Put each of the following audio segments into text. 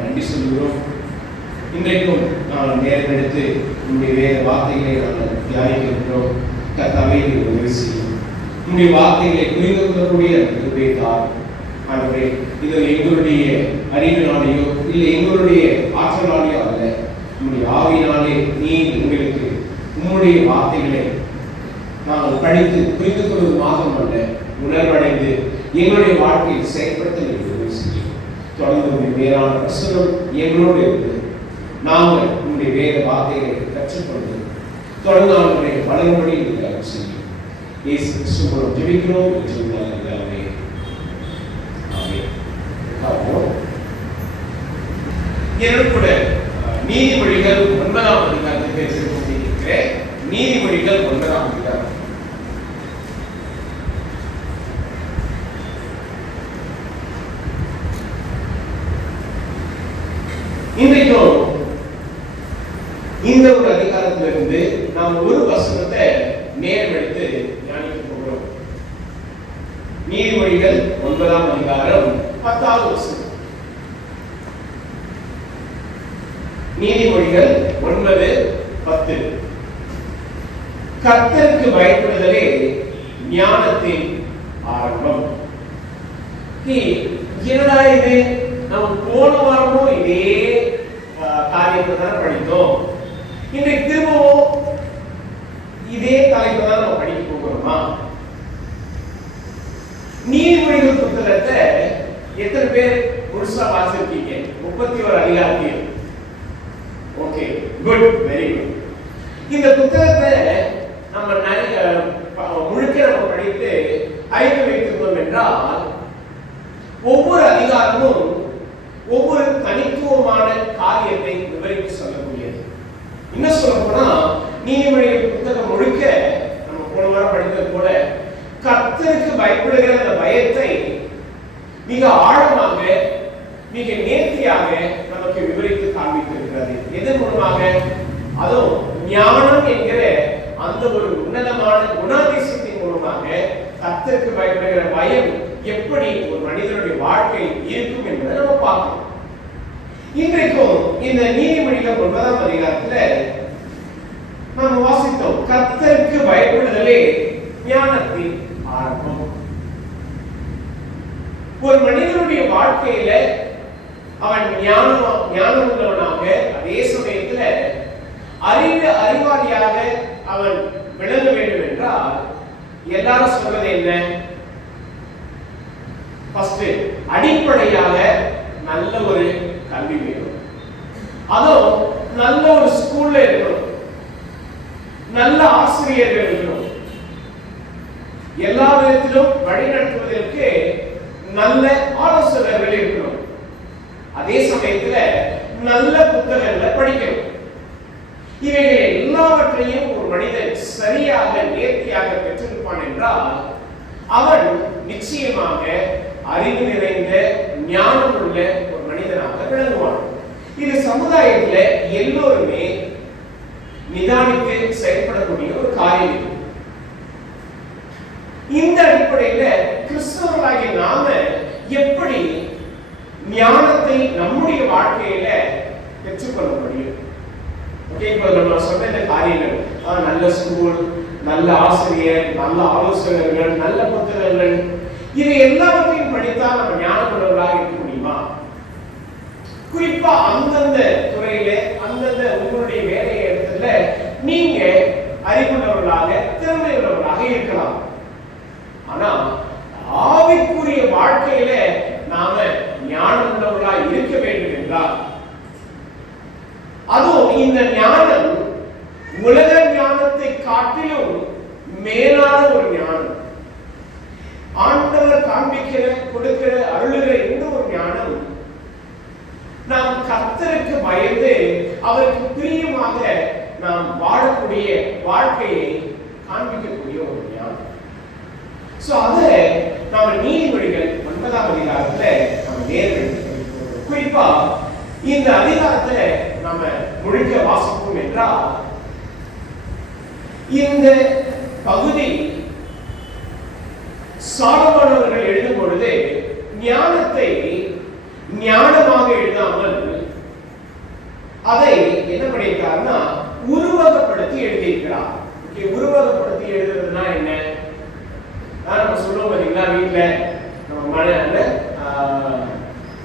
நன்றி சொல்கிறோம். இன்றைக்கும் நாங்கள் நேரம் எடுத்து உங்களுடைய வேறு வார்த்தைகளை நாங்கள் தியானிக்கின்றோம். கர்த்தாவே உதவி செய்யும். உங்களுடைய வார்த்தைகளை புரிந்து கொள்ளக்கூடிய ஆண்டவரே, இது எங்களுடைய அறிவினாலேயோ இல்லை எங்களுடைய ஆற்றலாலேயோ அல்ல, உங்களுடைய ஆவியினாலே நீர் எங்களுக்கு உங்களுடைய வார்த்தைகளை நாங்கள் படித்து புரிந்து கொள்வது மாதம் அல்ல, உணர்வடைந்து எங்களுடைய வாழ்க்கையில் செயல்படுத்த உதவி செய்யும். தொடர்ந்து உங்களுடைய மேலான பிரசனம் எங்களோடு இருந்து நாங்கள் உங்களுடைய வேத வார்த்தைகளை கற்றுக்கொண்டு தொடர்ந்து அவர்களை வளரும்படி நீங்கள் செய்யும். இயேசு கிறிஸ்துவோடு ஜெபிக்கிறோம் என்று நல்ல கூட நீதிமொழிகள் 9ஆம் அதிகாரத்தை பேசிக் கொண்டிருக்கிறேன். நீதிமொழிகள் 9ஆம் அதிகாரம். இன்றைக்கும் இந்த ஒரு அதிகாரத்திலிருந்து நாம் ஒரு வசனத்தை நேரம் எடுத்து தியானிக்க போகிறோம். நீதிமொழிகள் 9ஆம் அதிகாரம் 10வது வசனம். நீதிமொழிகள் 9:10. கர்த்தருக்கு பயப்படுதலே ஞானத்தின் ஆரம்பம். என்னடா இது, நம்ம போன வாரமும் இதே காரியத்தை தான் படித்தோம், இன்றைக்கு திரும்பவும் இதே தலைப்பு தான் நம்ம படிக்க போகிறோமா? நீதிமொழிகள் புத்தகத்தை எத்தனை பேர் முழுசா வாசிச்சிருக்கீங்க? 31 அதிகாரத்தில். Okay, good, very good. இந்த புத்தகத்தை நம்ம முழுக்க நம்ம படித்து அறிந்து வைத்திருந்தோம் என்றால் ஒவ்வொரு அதிகாரமும் ஒவ்வொரு தனித்துவமான காரியத்தை விவரித்து சொல்லக்கூடியது. இன்னும் சொல்ல போனா நீதிமொழிகள் புத்தகம் முழுக்க நம்ம போன வாரம் படித்தது போல கர்த்தருக்கு பயப்படுகிற அந்த பயத்தை மிக ஆழமாக மிக நேர்த்தியாக நமக்கு விவரித்து காண்பித்திருக்கிறது. எதன் மூலமாக? அதுவும் ஞானம் என்கிற அந்த ஒரு உன்னதமான குணாதிசயத்தின் மூலமாக கர்த்தருக்கு பயப்படுகிற பயம் எப்படி ஒரு மனிதனுடைய வாழ்க்கை இருக்கும் என்பதை நம்ம பார்க்கணும். இன்றைக்கும் இந்த நீதிமொழிகள் 9ஆம் அதிகாரத்துல நாம் வாசித்தோம், கர்த்தருக்கு பயப்படுதலே ஞானத்தின் ஆரம்பம். ஒரு மனிதனுடைய வாழ்க்கையில அவன் ஞானம் உள்ளவனாக, அதே சமயத்துல அறிவாளியாக அவன் விளங்க வேண்டும் என்றால் எல்லாரும் சொல்றது என்ன? ஃபர்ஸ்ட் அடிப்படையாக நல்ல ஒரு கல்வி வேணும், அதுவும் நல்ல ஒரு ஸ்கூல்ல இருக்கணும், நல்ல ஆசிரியர்கள் இருக்கணும், எல்லா விதத்திலும் வழிநடத்துவதற்கு நல்ல ஆலோசகர்கள் இருக்கணும், அதே சமயத்துல நல்ல புத்தகங்களை படிக்கணும். இவைகள் எல்லாவற்றையும் ஒரு மனிதன் சரியாக நேர்த்தியாக பெற்றிருப்பான் என்றால் அவன் நிச்சயமாக அறிவு நிறைந்த ஞானம் உள்ள ஒரு மனிதனாக விளங்குவான். இது சமுதாயத்துல எல்லோருமே நிதானித்து செயல்படக்கூடிய ஒரு காரியம். இந்த அடிப்படையில கிறிஸ்தவர்களாகிய நாம எப்படி ஞானத்தை நம்முடைய வாழ்க்கையில பெற்றுக்கொள்ள முடியும்? இப்போ நம்ம சொன்ன இந்த காரியங்கள், நல்ல ஸ்கூல், நல்ல ஆசிரியர், நல்ல ஆலோசகர்கள், நல்ல புத்தகங்கள், இது எல்லாவற்றையும் படித்தால் நம்ம ஞானமுள்ளவர்களாக இருக்க முடியுமா? குறிப்பா அந்தந்த துறையில அந்தந்த உங்களுடைய வேலை இடத்துல நீங்க அறிவுள்ளவர்களாக திறமையுள்ளவர்களாக இருக்கலாம். ஆனா ஆவிக்குரிய வாழ்க்கையில நாம ஞானமுள்ளவர்களாக இருக்க வேண்டும் என்றால் அதுவும் இந்த ஞானம் உலக ஞானத்தை காட்டிலும் மேலான ஒரு ஞானம். ஆண்டவர் காண்பிக்கிற, கொடுக்கிற, அருளுகிற இந்த ஒரு ஞானம் நாம் கர்த்தருக்கு பயந்து அவருக்கு பிரியமாக நாம் வாழக்கூடிய வாழ்க்கையை காண்பிக்கக்கூடிய ஒரு ஞானம். சோ அதை நாம நீதிமொழிகள் 9ஆம் அதிகாரத்துல நம்ம நேர்வெடுத்து குறிப்பா இந்த அதிகாரத்துல நம்ம முழுக்க வாசிப்போம் என்றால் இந்த பகுதி சாலமோன் அவர்கள் எழுதும் பொழுது ஞானத்தை ஞானமாக எழுதாமல் அதை என்ன பண்ணியிருக்காருன்னா உருவகப்படுத்தி எழுதியிருக்கிறார். உருவகப்படுத்தி எழுதுறதுன்னா என்ன? நம்ம சொல்லுவோம் பாத்தீங்களா, வீட்டுல நம்ம மனையில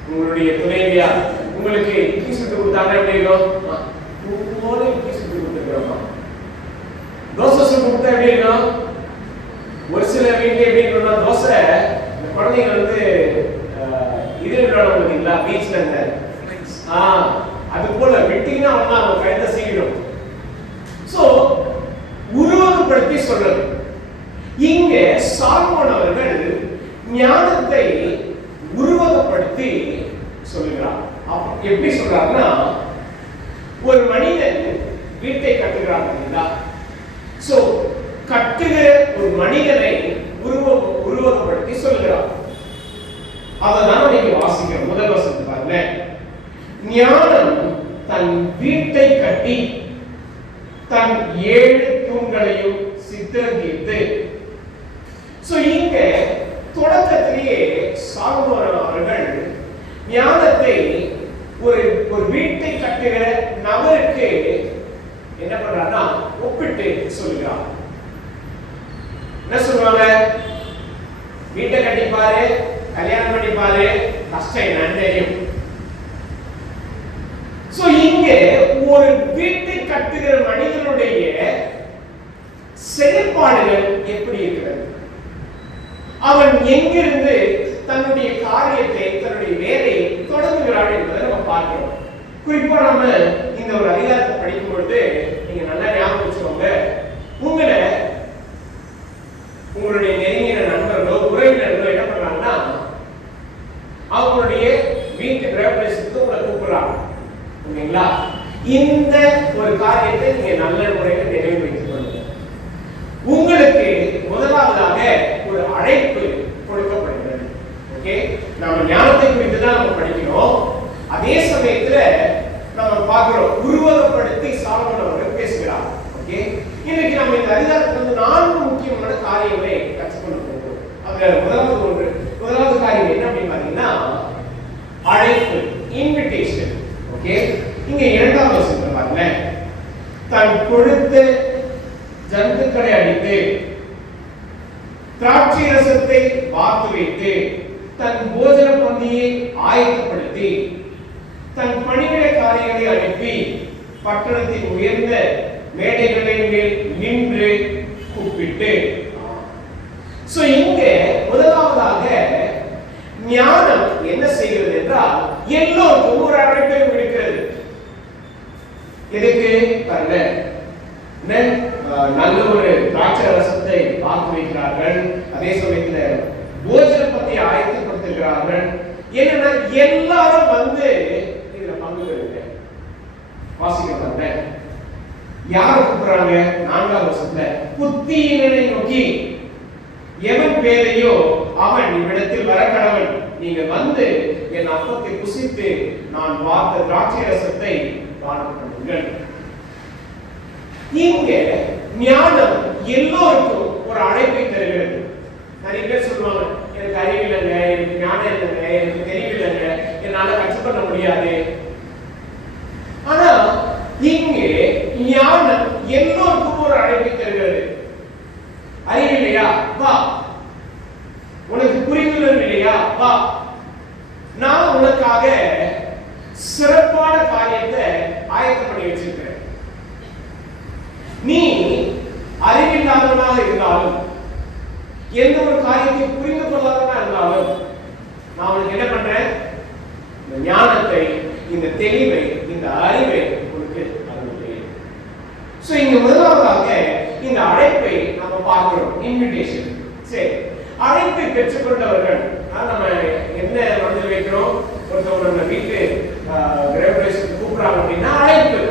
உங்களுடைய துணைவியா உங்களுக்கு இட்லி சுட்டு கொடுத்தாங்க, எப்படி இருக்கும்? போல இட்லி சுட்டு கொடுத்துருக்கிறோமா? தோசை சுட்டு கொடுத்தா எப்படி இருக்கும்? ஒரு சில வீட்டுல எப்படி இருக்கும்னா, தோசை இந்த குழந்தைங்க வந்து இது விளையாட பார்த்தீங்களா பீச்ல இருந்த அது போல விட்டீங்கன்னா அவங்க கழுத்தை சீக்கிரம். சோ உருவகப்படுத்தி சொல்றது. இங்க சாலமோன் அவர்கள் ஞானத்தை உருவகப்படுத்தி சொல்லுகிறார். எப்படி சொல்றாருன்னா, ஒரு மனிதன் வீட்டை கட்டுகிறார். சோ கட்டுகிற ஒரு மனிதனை உருவகப்படுத்தி சொல்கிறார். அதான் நீங்க வாசிக்கிறோம். முதல் வசனத்தை பாருங்க. ஞானம் தன் வீட்டை கட்டி தன் 7 தூண்களையும் சித்திரங்கீர்த்து. சோ இங்க தொடக்கத்திலேயே சாலமோன் அவர்கள் ஞானத்தை ஒரு வீட்டை கட்டுகிற நபருக்கு என்ன பண்றாருன்னா ஒப்பிட்டு சொல்கிறார். என்ன சொல்றாங்க? வீட்டை கட்டிப்பாரு, கல்யாணம் பண்ணிப்பாரு, கஷ்டம் என்னன்னு தெரியும். சோ இங்க ஒரு வீட்டை கட்டுகிற மனிதனுடைய செயல்பாடுகள் எப்படி இருக்கிறது, அவன் எங்கிருந்து தன்னுடைய காரியத்தை தன்னுடைய வேலையை தொடங்குகிறான் என்பதை நம்ம பார்க்கிறோம். குறிப்பா நம்ம இந்த ஒரு அதிகாரத்தை படிக்கும் பொழுது நீங்க நல்லா ஞாபகம் வச்சுக்கோங்க, உங்களுடைய நெருங்கிய நண்பர்களோ உறவினர்களோ என்ன பண்றாங்கன்னா அவங்களுடைய வீட்டு கிரகப்பிரவேசத்துக்கு உங்களை கூப்பிடுறாங்க. ஓகேங்களா? இந்த ஒரு காரியத்தை நீங்க நல்ல முறையில் நினைவு வைத்துக் கொள்ளுங்க. உங்களுக்கு முதலாவதாக ஒரு அழைப்பு கொடுக்கப்படுகிறது. ஓகே, நம்ம ஞானத்தை குறித்து தான் நம்ம படிக்கிறோம். அதே சமயத்துல நம்ம பார்க்கிறோம் உருவகப்படுத்தி சாலமோன் அவர்கள் பேசுகிறார். ஓகே, இன்னைக்கு நம்ம இந்த அதிகாரத்துல வந்து 4 முக்கியமான காரியங்களை கற்றுக்கொள்ள போகிறோம். அதுல முதலாவது காரியம் என்ன அப்படின்னு பாத்தீங்கன்னா அழைப்பு, இன்விடேஷன். ஓகே, இங்க 2ஆம் வசனத்தை பாருங்க. தன் கொழுத்த ஜந்துக்களை அடித்து திராட்சை ரசத்தை வார்த்து வைத்து தன் போஜன பந்தியை ஆயத்தப்படுத்தி தன் பணிவிட காரியங்களை அனுப்பி பட்டணத்தின் உயர்ந்த மேடைகளின் மேல் நின்று கூப்பிட்டு. சோ இங்க முதலாவதாக ஞானம் என்ன செய்கிறது என்றால் எல்லோருக்கும் ஒரு அழைப்பை விடுக்கிறது. எதுக்கு பாருங்க, நல்ல ஒரு திராட்சை ரசத்தை பார்த்து வைக்கிறார்கள், அதே சமயத்துல போஜன பந்தியை ஆயத்தப்படுத்துகிறார்கள். என்னன்னா எல்லாரும் வந்து இதுல பங்கு பெறுங்க. வாசிக்கிறாங்க. யாரை கூப்பிடுறாங்க? 4ஆம் வசனத்துல புத்தியினரை நோக்கி எவன் பேரையோ அவன் இவ்விடத்தில் வர கடவன். நீங்க வந்து என் அப்பத்தை புசித்து நான் பார்த்த திராட்சை ரசத்தை பானம் பண்ணுங்கள். இங்க ஞானம் எல்லோருக்கும் ஒரு அழைப்பை தருகிறது. நிறைய பேர் சொல்லுவாங்க, எனக்கு அறிவு இல்லைங்க, எனக்கு ஞானம் இல்லைங்க, எனக்கு தெரியவில்லைங்க, என்னால கற்று பண்ண முடியாது. ஆனா இங்கே ஞானம் எல்லோருக்கும் ஒரு அழைப்பை தருகிறது. அறிவு இல்லையா? வா. உனக்கு புரிந்துணர்வு இல்லையா? வா. நான் உனக்காக சிறப்பான காரியத்தை ஆயத்தம் பண்ணி வச்சிருக்கிறேன். நீ அறிவில்லாதவனாக இருந்தாலும், எந்த ஒரு காரியத்தை புரிந்து கொள்ளாதவனா இருந்தாலும், நான் உனக்கு என்ன பண்றேன்? இந்த ஞானத்தை, இந்த தெளிவை, இந்த அறிவை உனக்கு அருள்கிறேன். சோ இங்க முதலாவதாக இந்த அழைப்பை நம்ம பார்க்கிறோம், இன்விடேஷன். சரி, அழைப்பை பெற்றுக்கொண்டவர்கள் நம்ம என்ன மனதில் வைக்கிறோம்? ஒருத்தவங்க நம்ம வீட்டு கிரகப்பிரவேசத்துக்கு கூப்பிடுறாங்க அப்படின்னா அழைப்பு.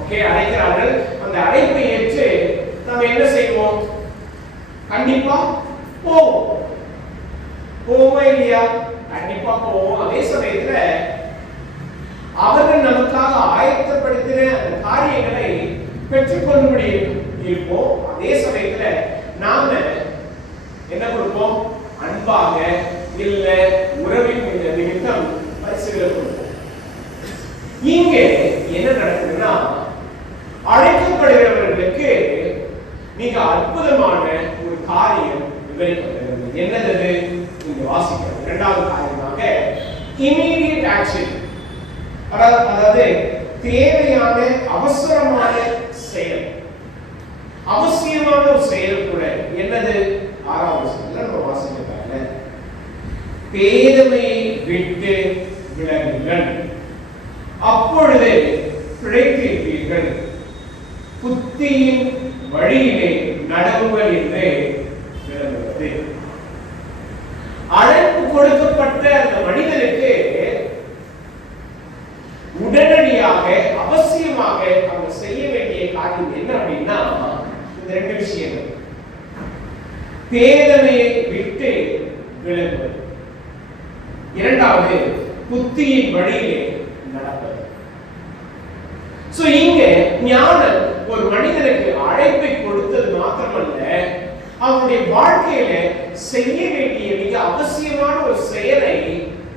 ஓகே, அழைக்கிறார்கள். அந்த அழைப்பை ஏற்று நம்ம என்ன செய்வோம்? கண்டிப்பா போவோம். போவோமா இல்லையா? கண்டிப்பா போவோம். அதே சமயத்துல அவர்கள் நமக்காக ஆயத்தப்படுத்தின அந்த காரியங்களை பெற்றுக்கொள்ளும்படி இருப்போம். அதே சமயத்துல நாம என்ன கொடுப்போம்? அன்பாக இல்ல உறவின் நிமித்தம் சில இங்க என்ன நடக்குதுன்னா, அழைக்கப்படுகிறவர்களுக்கு மிக அற்புதமான ஒரு காரியம் விவரிக்கப்படுகிறது. என்னது? இங்க வாசிக்கிறோம். இரண்டாவது காரியமாக இமீடியட் ஆக்ஷன், அதாவது தேவையான அவசரமான செயல், அவசியமான ஒரு செயல் கூட. என்னது? ஆறாவது வசனத்துல நம்ம வாசிக்கிறதால, பேதமையை விட்டு விலகுங்கள், அப்பொழுது பிழைத்திருப்பீர்கள், புத்தியின் வழியிலே நடவுங்கள் என்று விளங்குகிறது. அழைப்பு கொடுக்கப்பட்ட அந்த மனிதனுக்கு உடனடியாக அவசியமாக அவங்க செய்ய வேண்டிய காரியம் என்ன அப்படின்னா, இந்த ரெண்டு விஷயங்கள். பேதமையை விட்டு விலகுவது, இரண்டாவது புத்தியின் வழியிலே நடப்பது. சோ இங்க ஞானம் ஒரு மனிதனுக்கு அழைப்பை கொடுத்தது மாத்திரமல்ல, அவனுடைய வாழ்க்கையில செய்ய வேண்டிய மிக அவசியமான ஒரு செயலை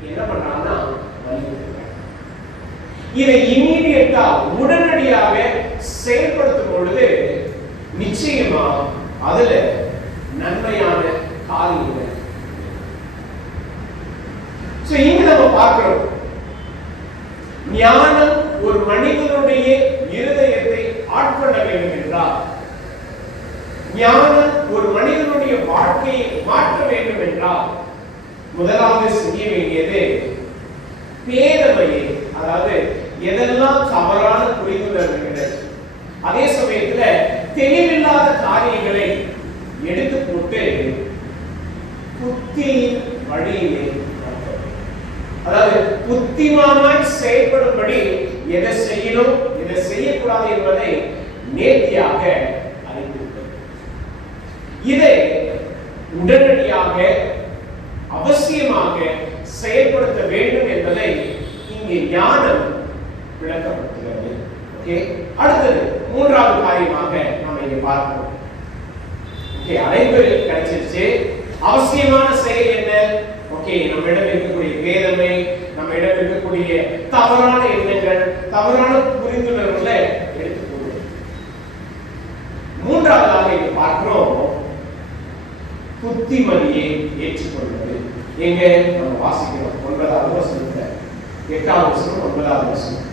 என்ன பண்றான்னா வலியுறுத்துறாங்க. இதை இமீடியட்டா உடனடியாக செயல்படுத்தும் பொழுது நிச்சயமா அதுல நன்மையான காரியங்கள். சோ இங்க நம்ம பார்க்கிறோம், ஞானம் ஒரு மனிதனுடைய இருதயத்தை ஆட்கொள்ள வேண்டும் என்றால், ஞானம் ஒரு மனிதனுடைய வாழ்க்கையை மாற்ற வேண்டும் என்றால், முதலாவது செய்ய வேண்டியது பேதமையை, அதாவது எதெல்லாம் தவறான புரிந்துணர்வுகள், அதே சமயத்துல தெளிவில்லாத காரியங்களை எடுத்து போட்டு புத்தியின் வழியிலே, அதாவது புத்திமானாய் செயல்படும்படி எதை செய்யணும் எதை செய்யக்கூடாது என்பதை நேர்த்தியாக அறிந்திருப்பது. இதை உடனடியாக அவசியமாக செயல்படுத்த வேண்டும் என்பதை இங்கே ஞானம் விளக்கப்படுத்துகிறது. ஓகே, அடுத்தது மூன்றாவது காரியமாக நாம இங்கே பார்ப்போம். ஓகே, அழைப்பு கிடைச்சிருச்சு. அவசியமான செயல் என்ன? ஓகே, நம்ம இடம் இருக்கக்கூடிய வேதமை, நம்ம இடம் இருக்கக்கூடிய தவறான எண்ணங்கள், தவறான புரிந்துணர்வுகளை எடுத்துக்கொள்வது. மூன்றாவதாக இங்க பார்க்கிறோம், புத்திமதியை ஏற்றுக்கொள்வது. எங்க நம்ம வாசிக்கிறோம் 9வது வசனத்துல, 8வது வசனம் 9வது வசனம்.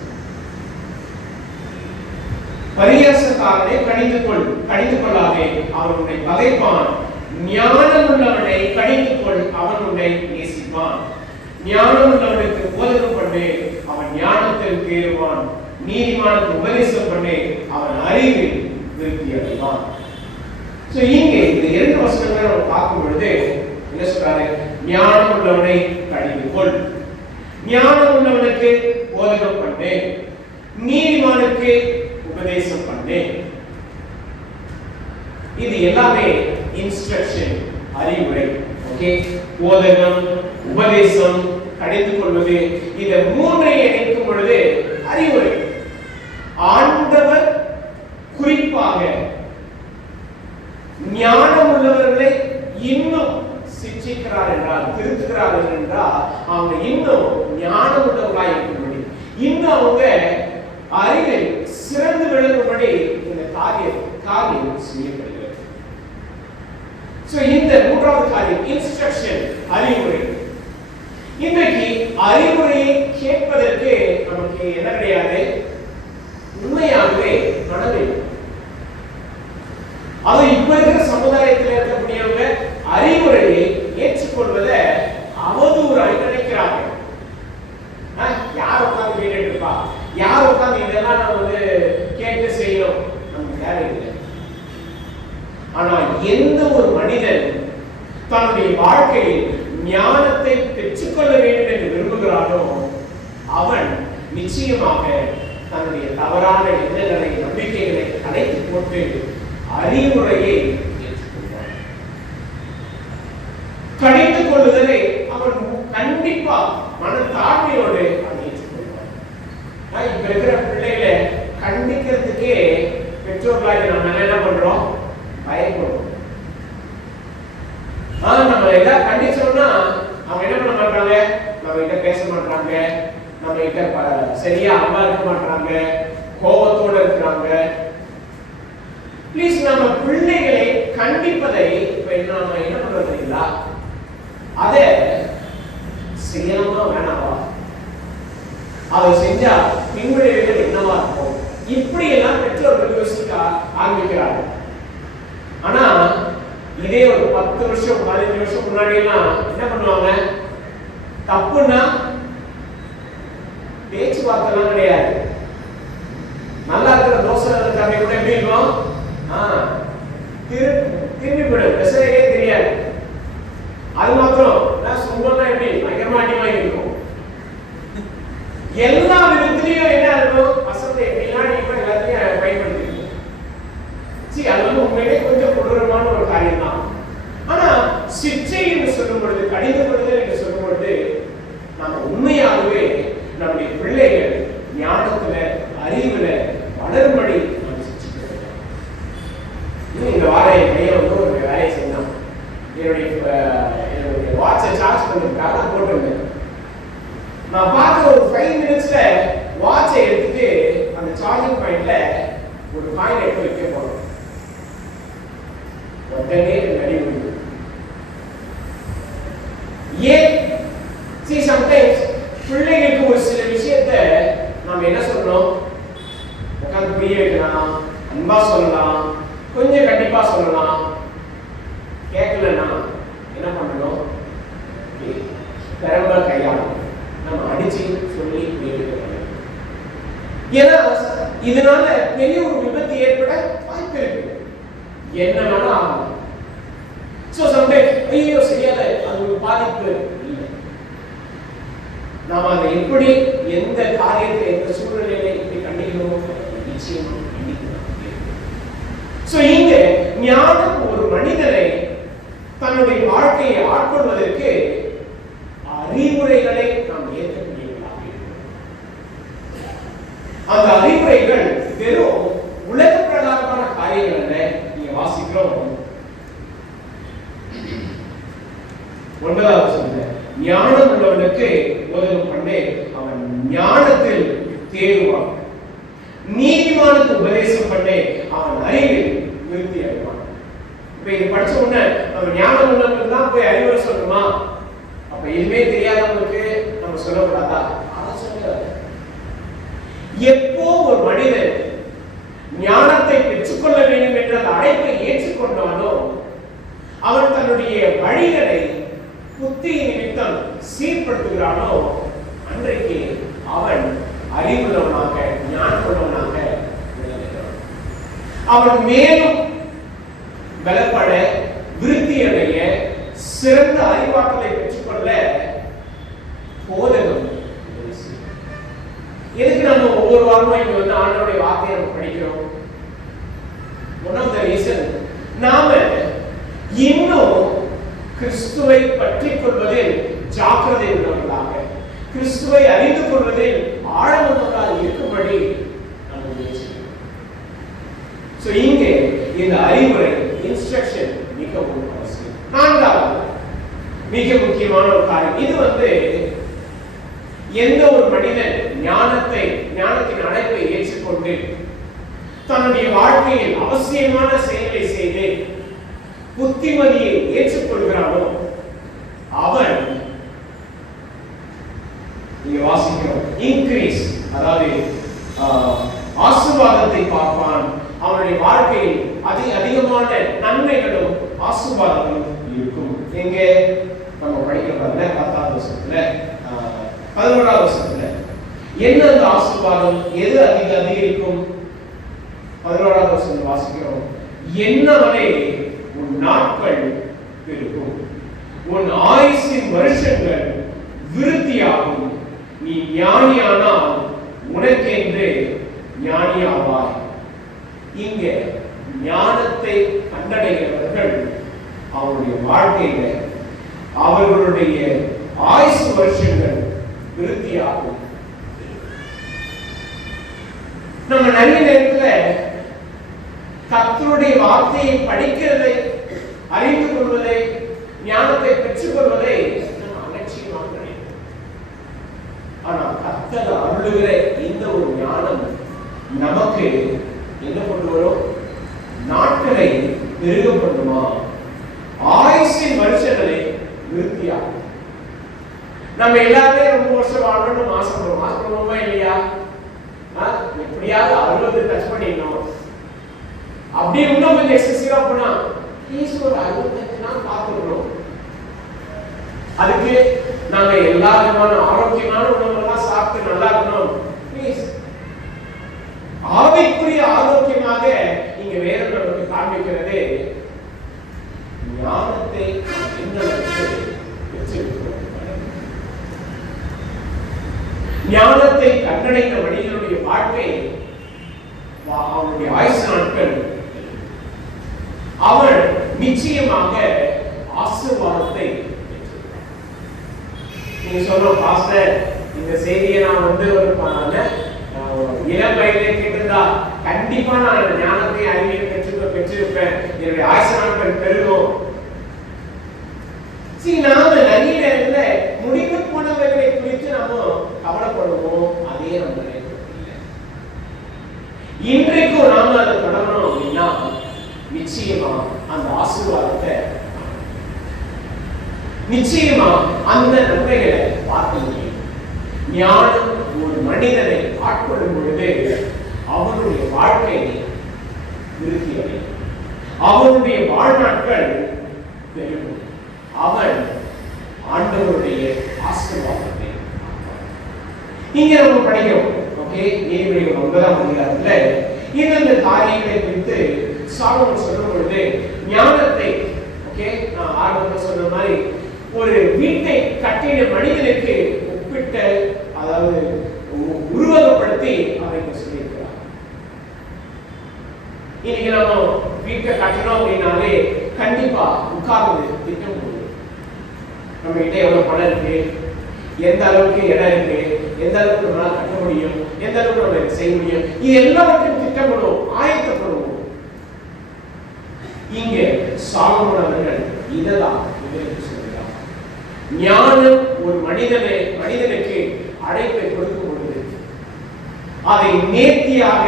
பரியாசக்காரனை கடிந்து கொள்ளாதே, அவனுடைய பகைப்பான். ஞானம் உள்ளவனை கடிந்து கொள், அவன் உன்னை நேசிப்பான். ஞானம் உள்ளவனுக்கு போதகம் பண்ணு, அவன் ஞானத்தில் தேறுவான். நீதிமானுக்கு உபதேசம் பண்ணு, அவன் அறிவில் திருப்தி அடைவான். சோ இங்க இந்த இரண்டு வசனங்களை நம்ம பார்க்கும் பொழுது என்ன சொல்றாரு? ஞானம் உள்ளவனை கடிந்து கொள், ஞானம் உள்ளவனுக்கு போதகம் பண்ணு, நீதிமானுக்கு உபதேசம் பண்ணு. இது எல்லாமே இன்ஸ்ட்ரக்ஷன், அறிவுரை. ஓகே, போதகம், உபதேசம், கடிந்து கொள்வது, இந்த மூன்றையும் இணைக்கும் பொழுது அறிவுரை. ஆண்டவர் குறிப்பாக ஞானம் உள்ளவர்களை இன்னும் சிக்ஷிக்கிறார் என்றால், திருத்துகிறார் என்றால், அவங்க இன்னும் ஞானம் உள்ளவர்களாக இருக்கும்படி, இன்னும் அவங்க அறிவில் சிறந்து விளங்கும்படி இந்த காரியம் செய்யப்படுகிறது. சோ இந்த மூன்றாவது காரியம் இன்ஸ்ட்ரக்ஷன், அறிவுரை. இன்றைக்கு அறிவுரையை கேட்பதற்கு நமக்கு என்ன கிடையாது? உண்மையாகவே மனதில்லை. அது இப்ப இருக்கிற சமுதாயத்தில் இருக்கக்கூடியவங்க அறிவுரையை ஏற்றுக்கொள்வதை அவதூறாய் நினைக்கிறாங்க. யார் உட்கார்ந்து கேட்டுட்டு இருப்பா, யார் உட்கார்ந்து இதெல்லாம் நம்ம கேட்டு செய்யணும், நமக்கு தேவையில்லை. ஆனா எந்த ஒரு மனிதன் தன்னுடைய வாழ்க்கையில் ஞானத்தை பெற்றுக்கொள்ள வேண்டும் என்று விரும்புகிறானோ, அவன் நிச்சயமாக தன்னுடைய தவறான எண்ணங்களை, நம்பிக்கைகளை கலைத்து போட்டு அறிவுரையை ஏற்றுக்கொள்வான். கடிந்து கொள்ளுதலை அவன் கண்டிப்பா மன தாழ்மையோடு அதை ஏற்றுக்கொள்வான். இப்ப இருக்கிற பிள்ளைகளை கண்டிக்கிறதுக்கே பெற்றோர்களாக நம்ம என்ன பண்றோம்? பயப்படுறோம். நம்ம ஏதாவது கண்டிச்சோம்னா அவங்க என்ன பண்ண மாட்டாங்க? நம்ம கிட்ட பேச மாட்டாங்க, நம்ம கிட்ட சரியா அன்பா இருக்க மாட்டாங்க, கோபத்தோட இருக்கிறாங்க. ப்ளீஸ் நம்ம பிள்ளைகளை கண்டிப்பதை இப்ப நாம என்ன பண்றீங்களா, அதை செய்யலாமா வேணாவா, அதை செஞ்சா பின்விளைவுகள் என்னவா இருக்கும், இப்படி எல்லாம் பெற்றோர்கள் யோசிக்க ஆரம்பிக்கிறாங்க. ஆனா இதே ஒரு 10 வருஷம் 15 வருஷம் முன்னாடி எல்லாம் என்ன பண்ணுவாங்க, தப்புன்னா பேச்சுவார்த்தைலாம் கிடையாது. நல்லா இருக்கிற தோசை இருக்காங்க கூட எப்படி இருக்கும், திரும்பி போடு, பேசவே தெரியாது. அது மாத்திரம் சுங்கம்னா எப்படி பயங்கரமா அடி வாங்கி இருக்கும். எல்லா விதத்திலையும் என்ன இருக்கும், வசத்தை எப்படிலாம் நீங்க எல்லாத்தையும் பயன்படுத்திருக்கோம். அது வந்து உண்மையிலே கொஞ்சம் கொடூரமான ஒரு காரியம் தான். ஆனா சிற்றை என்று சொல்லும் பொழுது, கடிந்து கொள்ளுதல் என்று சொல்லும் பொழுது, நம்ம உண்மையாகவே நம்முடைய பிள்ளைகள் ஞானத்துல அறிவுல வளரும்படி நம்ம சிச்சிக்கிறோம். இந்த வாரம் என் பையன் வந்து ஒரு வேலையை செஞ்சான். என்னுடைய வாட்சை சார்ஜ் பண்ணுறதுக்காக போட்டிருந்தேன். நான் பார்த்த ஒரு 5 மினிட்ஸ்ல வாட்சை எடுத்துட்டு அந்த சார்ஜிங் பாயிண்ட்ல ஒரு காயின் எடுத்து வைக்க போறோம். உடனே நடி முடியும். ஏன் சம்டைம்ஸ் பிள்ளைகளுக்கு ஒரு சில விஷயத்தை நாம என்ன சொல்லணும், உட்காந்து புரிய வைக்கலாம், அன்பா சொல்லலாம், கொஞ்சம் கண்டிப்பா சொல்லலாம். கேட்கலன்னா என்ன பண்ணணும், பெரம்ப கையாளணும், நம்ம அடிச்சு சொல்லி புரிய வைக்கணும். ஏன்னா இதனால பெரிய ஒரு விபத்து ஏற்பட வாய்ப்பு இருக்கு, என்ன வேணா ஆகும். சோ சம்டைம்ஸ் ஐயோ செய்யாத, அது ஒரு பாதிப்பு இல்லை. நாம அதை எப்படி எந்த காரியத்தை எந்த சூழ்நிலையில எப்படி கண்டிக்கணும், நிச்சயமா கண்டிக்கணும். சோ இங்க ஞானம் ஒரு மனிதனை தன்னுடைய வாழ்க்கையை ஆட்கொள்வதற்கு அறிவுரைகளை நாம் ஏற்கக்கூடியவர்களாக இருக்கிறோம். அந்த அறிவுரைகள் வெறும் உலக பிரகாரமான காரியங்கள் அல்ல. நீங்க வாசிக்கிறோம் 9வது சொல்லுங்க, ஞானம் உள்ளவனுக்கு உதவும் பண்ணே அவன் ஞானத்தில் தேறுவான், நீதிமானுக்கு உபதேசம் பண்ணே அவன் அறிவில் விருத்தி அடைவான். இப்ப இது படிச்ச உடனே நம்ம ஞானம் உள்ளவனுக்கு தான் போய் அறிவுரை சொல்லணுமா? அப்ப எதுவுமே தெரியாதவங்களுக்கு நம்ம சொல்லக்கூடாதா? எப்போ ஒரு மனிதன் ஞானத்தை பெற்றுக்கொள்ள வேண்டும் என்ற அந்த அழைப்பை ஏற்றுக்கொண்டானோ அவன் தன்னுடைய வழிகளை புத்தி நிமித்தம் சீர்படுத்துகிறானோ அன்றைக்கு அவன் அறிவுள்ளவனாக ஞானமுள்ளவனாக விளங்குகிறான். அவன் மேலும் பலப்பட விருத்தி அடைய சிறந்த அறிவாற்றலை பெற்றுக்கொள்ள போதகம். எதுக்கு நம்ம ஒவ்வொரு வாரமும் இங்க வந்து ஆண்டவருடைய வார்த்தையை நம்ம படிக்கிறோம்? One of the reason நாம இன்னும் கிறிஸ்துவை பற்றிக் கொள்வதில் ஜாக்கிரதை உள்ளவர்களாக, கிறிஸ்துவை அறிந்து கொள்வதில் ஆழமுள்ளவர்களாக இருக்கும்படி நாம் முயற்சிக்கிறோம். சோ இங்கே இந்த அறிவுரை இன்ஸ்ட்ரக்ஷன் மிகவும் அவசியம். 4வது மிக முக்கியமான ஒரு காரியம், இது வந்து எந்த ஒரு மனிதன் ஞானத்தின் அழைப்பை ஏற்றுக்கொண்டு தன்னுடைய வாழ்க்கையில் அவசியமான செயலை செய்து புத்திமதியை ஏற்றுக்கொள்கிறானோ அவன் இங்க வாசிக்கிறோம் இன்கிரீஸ், அதாவது ஆசீர்வாதத்தை பார்ப்பான். அவனுடைய வாழ்க்கையில் அதிகமான நன்மைகளும் ஆசீர்வாதங்களும் இருக்கும். எங்க நம்ம படிக்கிறோம்ல 10வது வசனத்துல 11வது வசனத்துல என்ன அந்த ஆசீர்வாதம் எது அதிகரிக்கும்? 11வது வசனம் வாசிக்கிறோம், என்னவனே உன் நாட்கள் பெருகும், உன் ஆயுசின் வருஷங்கள் விருத்தியாகும், நீ ஞானியானால் உனக்கென்று ஞானியாவாய். இங்க ஞானத்தை கண்டடைகிறவர்கள் அவருடைய வாழ்க்கையில அவர்களுடைய ஆயுசு வருஷங்கள் விருத்தியாகும். நம்ம நிறைய நேரத்துல கர்த்தருடைய வார்த்தையை படிக்கிறதை, அறிந்து கொள்வதை, ஞானத்தை பெற்றுக் கொள்வதை நம்ம அலட்சியமாக நினைக்கிறோம். ஆனா கர்த்தர் அருளுகிற இந்த ஒரு ஞானம் நமக்கு என்ன கொண்டு வரும்? நாட்களை பெருக பண்ணுமா? ஆயுசின் வருஷங்களை விருத்தியாகும். நம்ம எல்லாருமே ரொம்ப வருஷம் வாழணும்னு ஆசைப்படுவோமா இல்லையா? எப்படியாவது 60 டச் பண்ணிடணும். அப்படி இன்னும் கொஞ்சம் எக்ஸசிவா போனா ஒரு 65 நாள் பார்த்துக்கணும். அதுக்கு நாங்க எல்லா விதமான ஆரோக்கியமான உணவுகள்லாம் சாப்பிட்டு நல்லா இருக்கணும். ப்ளீஸ், ஆவிக்குரிய ஆரோக்கியமாக இங்க வேற நமக்கு காண்பிக்கிறது ஞானத்தை ஞானத்தை கண்டடைந்த மனிதனுடைய வாழ்க்கை, அவனுடைய ஆயுசு நாட்கள், அவன் நிச்சயமாக ஆசீர்வாதத்தை. நீங்க சொல்ற பாஸ்டர், இந்த செய்தியை நான் ஒரு இளம் வயதிலே கேட்டிருந்தா கண்டிப்பா நான் ஞானத்தை அறிவியல் பெற்றிருப்பேன், என்னுடைய ஆயுசு நாட்கள் பெருகும். நாம நிறைய நேரத்துல முடிந்து போனவர்களை குறித்து நாம கவலைப்படுவோம். அதே நம்ம இன்றைக்கும் நாம அதை தொடரணும் அப்படின்னா நிச்சயமா அந்த ஆசீர்வாதத்தை, நிச்சயமா அந்த நன்மைகளை பார்க்க முடியும். ஞானம் ஒரு மனிதனை ஆட்கொள்ளும் பொழுது அவனுடைய வாழ்க்கையை விருத்தி அடையும், அவனுடைய வாழ்நாட்கள் பெருகும், அவன் ஆண்டவருடைய ஆசீர்வாதத்தை. இங்க நம்ம படிக்கிறோம். ஓகே, நீதிமொழிகள் 9ஆம் அதிகாரத்துல இந்த காரியங்களை குறித்து சாலமோன் சொல்லும் பொழுது ஞானத்தை, ஓகே, நான் ஆரம்பத்தில் சொன்ன மாதிரி ஒரு வீட்டை கட்டின மனிதனுக்கு ஒப்பிட்ட, அதாவது உருவகப்படுத்தி அதை சொல்லியிருக்கிறார். இன்னைக்கு நம்ம வீட்டை கட்டணும் அப்படின்னாலே கண்டிப்பா உட்கார்ந்து திட்டம் போடுவோம். நம்ம கிட்ட எவ்வளவு பணம் இருக்கு, எந்த அளவுக்கு இடம் இருக்கு, எந்த அளவுக்கு நம்மளால கட்ட முடியும், எந்த அளவுக்கு நம்ம செய்ய முடியும், இது எல்லாவற்றையும் திட்டமிடுவோம், ஆயத்தப்படுவோம். இங்க சாலமோன் அவர்கள் இதெல்லாம் சொல்கிறார். ஞானம் ஒரு மனிதனுக்கு அழைப்பை கொடுக்கும் பொழுது அதை நேர்த்தியாக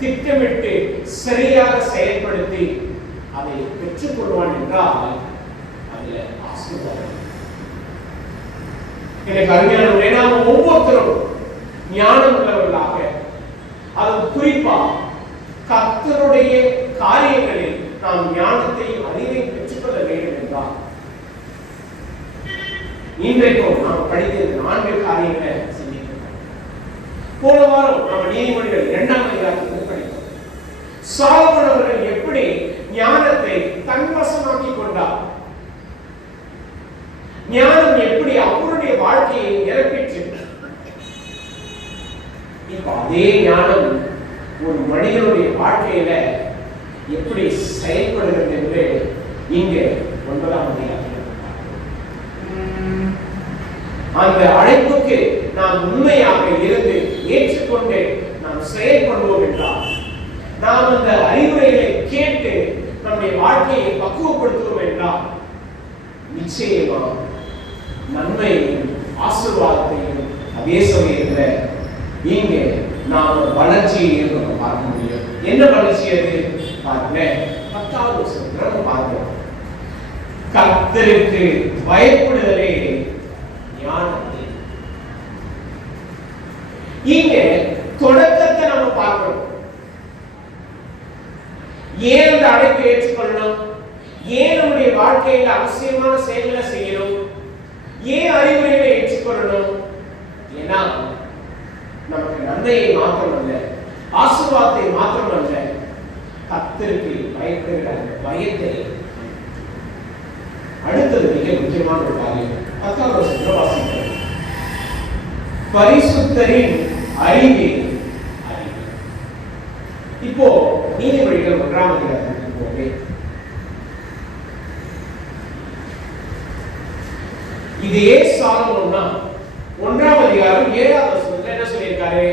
திட்டமிட்டு சரியாக செயல்படுத்தி அதை பெற்றுக் கொள்வான் என்றால் அதுல ஆசீர்வாதம். எனக்கு அருமையானவர்களே, நாம் ஒவ்வொருத்தரும் ஞானம் உள்ளவர்களாக, அது குறிப்பா கர்த்தருடைய காரியங்களில் நாம் ஞானத்தையும் அறிவை பெற்றுக்கொள்ள வேண்டும் என்றால் இன்றைக்கும் நாம் படித்த 4 காரியங்களை சிந்திக்கிறோம். போன வாரம் நம்ம நீதிமொழிகள் 2ஆம் அதிகாரத்தில் படித்தோம். சாலமோன் அவர்கள் எப்படி ஞானத்தை தன்வசமாக்கி கொண்டார், ஞானம் எப்படி அவருடைய வாழ்க்கையை நிரப்பிற்று. இப்ப அதே ஞானம் ஒரு மனிதனுடைய வாழ்க்கையில எப்படி செயல்படுகிறது என்று இங்கே 9ஆம் அதிகாரத்தில் அந்த அழைப்புக்கு நாம் உண்மையாக இருந்து ஏற்றுக்கொண்டு நாம் செயல்படுவோம் என்றால், நாம் அந்த அறிவுரைகளை கேட்டு நம்முடைய வாழ்க்கையை பக்குவப்படுத்துவோம் என்றால் நிச்சயமா நன்மையையும் ஆசீர்வாதத்தையும் அதே சமயத்தில் இங்கே நாம் வளர்ச்சியையும் நம்ம பார்க்க முடியும். என்ன வளர்ச்சி அது பாருங்க, 10வது வசனத்துல நம்ம பார்க்கிறோம். கர்த்தருக்கு பயப்படுதலே ஞானத்தை. இங்க தொடக்கத்தை நம்ம பார்க்கிறோம். ஏன் அந்த அழைப்பை ஏற்றுக்கொள்ளணும், ஏன் நம்முடைய வாழ்க்கையில் அவசியமான செயல்களை செய்யணும், ஏன் அறிவுரைகளை ஏற்றுக்கொள்ளணும்? ஏன்னா நமக்கு நன்மையை மாத்திரமல்ல, ஆசீர்வாதத்தை மாத்திரமல்ல, கர்த்தருக்கு பயப்படுகிற பயத்தை. அடுத்தது மிக முக்கியமான ஒரு காரியம், 10வது வசனத்தில் வாசிக்கிறோம். பரிசுத்தரின் அறிவே அறிவு. இப்போ நீதிமொழிகள் 1ஆம் அதிகாரத்துக்கு போவே. இதே சாலமோன் தான் 1ஆம் அதிகாரம் 7வது வசனத்துல என்ன சொல்லியிருக்காரு?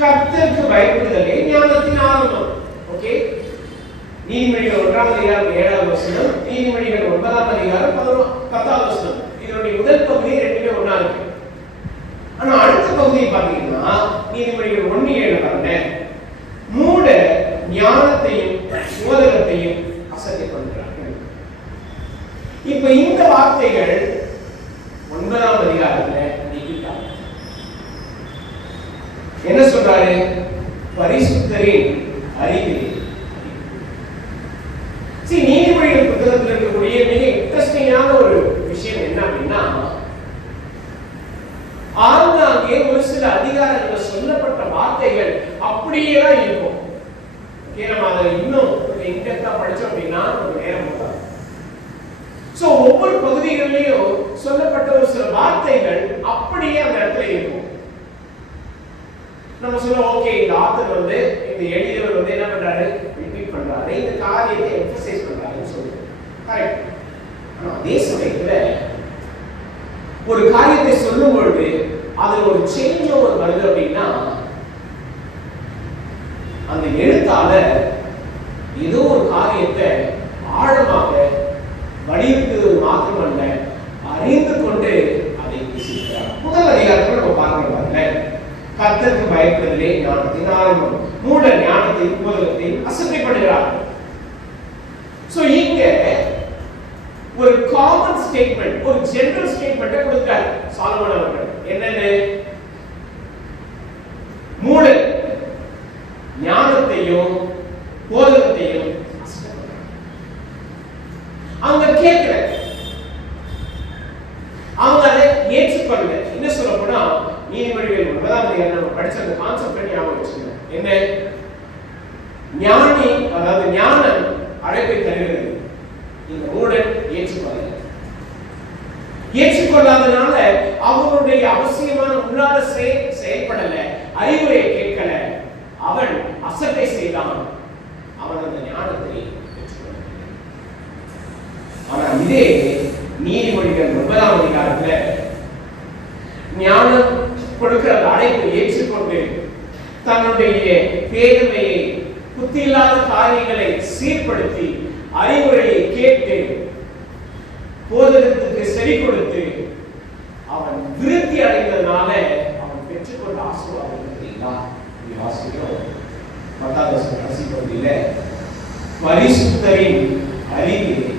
கர்த்தருக்கு பயப்படுதலே ஞானத்தின் ஆரம்பம். ஓகே, நீதிமொழிகள் 1ஆம் அதிகாரம் 7வது வசனம், நீதிமொழிகள் 9ஆம் அதிகாரம் 10வது வசனம். இதனுடைய முதல் பகுதி ரெண்டுமே ஒண்ணா இருக்கு. ஆனா அடுத்த சொல்றாரு? பரிசுத்தரின் அறிவிலே. நீதிமொழிகள் புத்தகத்தில் இருக்கக்கூடிய மிக இன்ட்ரெஸ்டிங்கான ஒரு விஷயம் என்ன அப்படின்னா, ஆங்காங்கே ஒரு சில அதிகாரங்கள் சொல்லப்பட்ட வார்த்தைகள் அப்படியே தான் இருக்கும். நம்ம அதை இன்னும் இன்டெப்தா படிச்சோம் அப்படின்னா ஒரு நேரம் போகாது. சோ ஒவ்வொரு பகுதிகளிலும் சொல்லப்பட்ட ஒரு சில வார்த்தைகள் அப்படியே அந்த இடத்துல இருக்கும். நம்ம சொல்லுவோம், ஓகே, இந்த ஆத்தர் வந்து இந்த எழுதியவர் என்ன பண்றாரு, ரிப்பீட் பண்றாரு, இந்த காரியத்தை எம்பசைஸ் பண்றாருன்னு சொல்லுவோம். கரெக்ட். ஆனா அதே சமயத்துல ஒரு காரியத்தை சொல்லும் பொழுது அதுல ஒரு சேஞ்ச் ஓவர் வருது அப்படின்னா, அந்த எழுத்தாளர் ஏதோ ஒரு காரியத்தை ஆழமாக வலியுறுத்துவது மாத்திரமல்ல, அறிந்து கொண்டு அதை பேசுகிறார். முதல் அதிகாரத்தில் நம்ம பார்க்கிறோம், கர்த்தருக்கு பயப்படுதலே ஞானத்தின் ஆரம்பம், மூட ஞானத்தையும் போதகத்தையும் அசட்டைப்படுகிறார். சோ இங்க ஒரு காமன் ஸ்டேட்மெண்ட், ஒரு ஜெனரல் ஸ்டேட்மெண்ட்டை கொடுத்தார் சாலமோன் அவர்கள். என்னன்னு? மூட ஞானத்தையும் போதகத்தையும் அவங்க கேட்கல, அவங்க அதை ஏற்றுக்கொள்ள. என்ன சொல்ல போனா, நீதிமொழிகள் 9 நம்ம படிச்ச அந்த கான்செப்ட் ஞாபகம் வச்சுக்கணும். என்ன? ஞானி, அதாவது ஞானம் அழைப்பை தருகிறது, இந்த மூடன் ஏற்றுக்கொள்ளாதனால அவனுடைய அவசியமான உள்ளாத செயல்படல, அறிவுரையை கேட்கல, அவன் அசட்டை செய்தான், அவன் அந்த ஞானத்தை பெற்றுக்கொள்ளவில்லை. ஆனா இதே நீதிமொழிகள் 9 அதிகாரத்துல ஞானம் கொடுக்கிற அழைப்பை ஏற்றுக்கொண்டு தன்னுடைய பேருமையை, புத்தி இல்லாத காரியங்களை சீர்படுத்தி அறிவுரையை கேட்டு போதகத்துக்கு செவி கொடுத்து அவன் விருத்தி அடைந்ததனால அவன் பெற்றுக்கொண்ட ஆசீர்வாதம் வாசிக்கிறோம். 10வது கடைசி பகுதியில பரிசுத்தரின் அறிவிலே,